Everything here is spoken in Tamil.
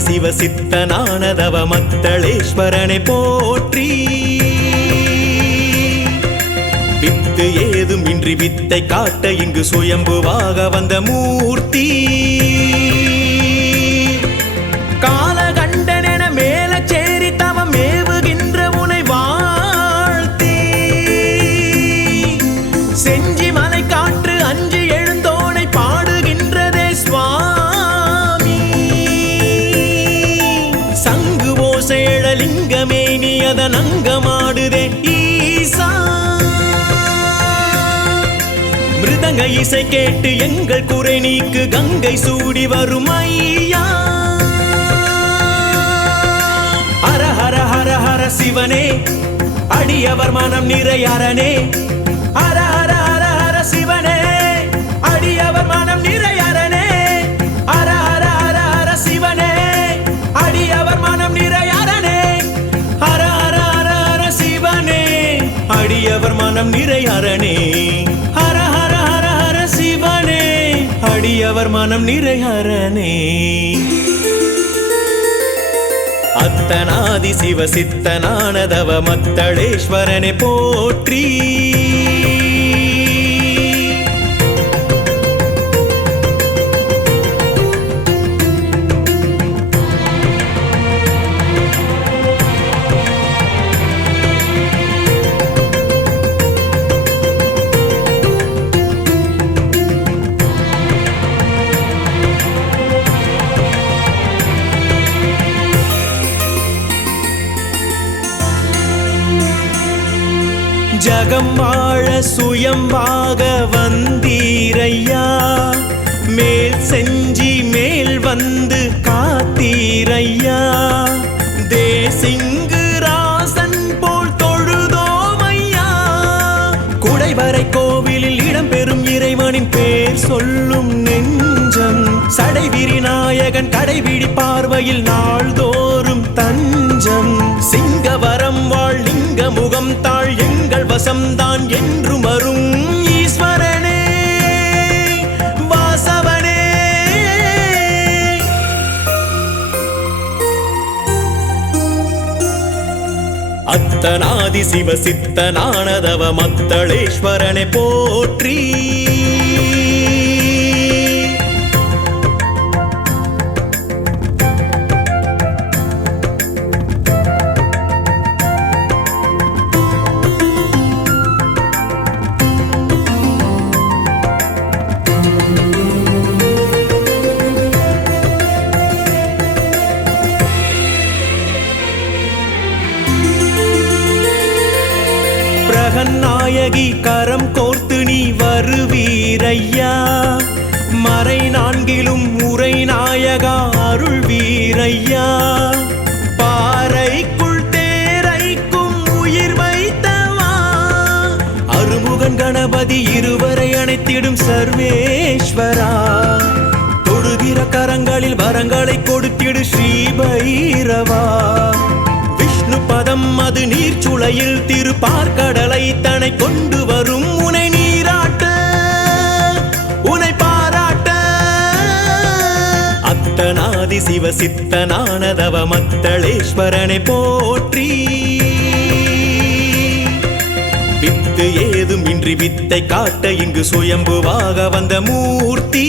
அத்தனாதி சிவ சித்தனானதவ மத்தளேஸ்வரனை போற்றி. வித்து ஏதும் இன்றி வித்தை காட்ட இங்கு சுயம்புவாக வந்த மூர்த்தி. நீ ஈசா. மிருதங்க இசை கேட்டு எங்கள் குறை நீக்கு கங்கை சூடி வரும் ஐயா ஹர ஹர ஹர ஹர சிவனே அடியவர் மனம் நிறையரணே ஹர ஹர ஹர ஹர சிவனே அடியவர் மனம் நிறை மனம் நிறை அரணே ஹர ஹர ஹர ஹர சிவனே. அடியவர் மனம் நிறை அரணே அத்தனாதி சிவ சித்தனானதவ மத்தளேஸ்வரனை போற்றி. ஜகம் வாழ சுயமாக வந்தீரையா? மேல் செஞ்சி மேல் வந்து காத்தீரையா? தேசிங்கு ராசன் போல் தொழுதோமையா? குடைவரை கோவிலில் இடம்பெறும் இறைவனின் பேர் சொல்லும் நெஞ்சம். சடைவிரி நாயகன் கடைபிடி பார்வையில் நாள்தோறும் தஞ்சம். சிங்கவரம் வாழ் லிங்க முகம் தாழ் வசம்தான் என்று மறும் ஈஸ்வரனே வாசவனே. அத்தனாதி சிவ சித்தனானதவ மத்தளேஸ்வரனை போற்றி நாயகி கரம் கோர்த்து நீ வருவீரையா? மறை நான்கிலும் உரை நாயகா அருள் வீரையா பாறைக்குள் தேரைக்கும் உயிர் வைத்தவா? அருமுகன் கணபதி இருவரை அணைத்திடும் சர்வேஸ்வரா? தொடுகிற கரங்களில் வரங்களை கொடுத்திடு ஸ்ரீ பைரவா பதம் அது நீர் சுளையில் திருப்பார் திருப்பார்கடலை தனை கொண்டு வரும் உனை நீராட்ட உனை பாராட்ட. அத்தனாதி சிவ சித்தனானதவ மத்தளேஸ்வரனை போற்றி. வித்து ஏதும் இன்றி வித்தை காட்ட இங்கு சுயம்புவாக வந்த மூர்த்தி.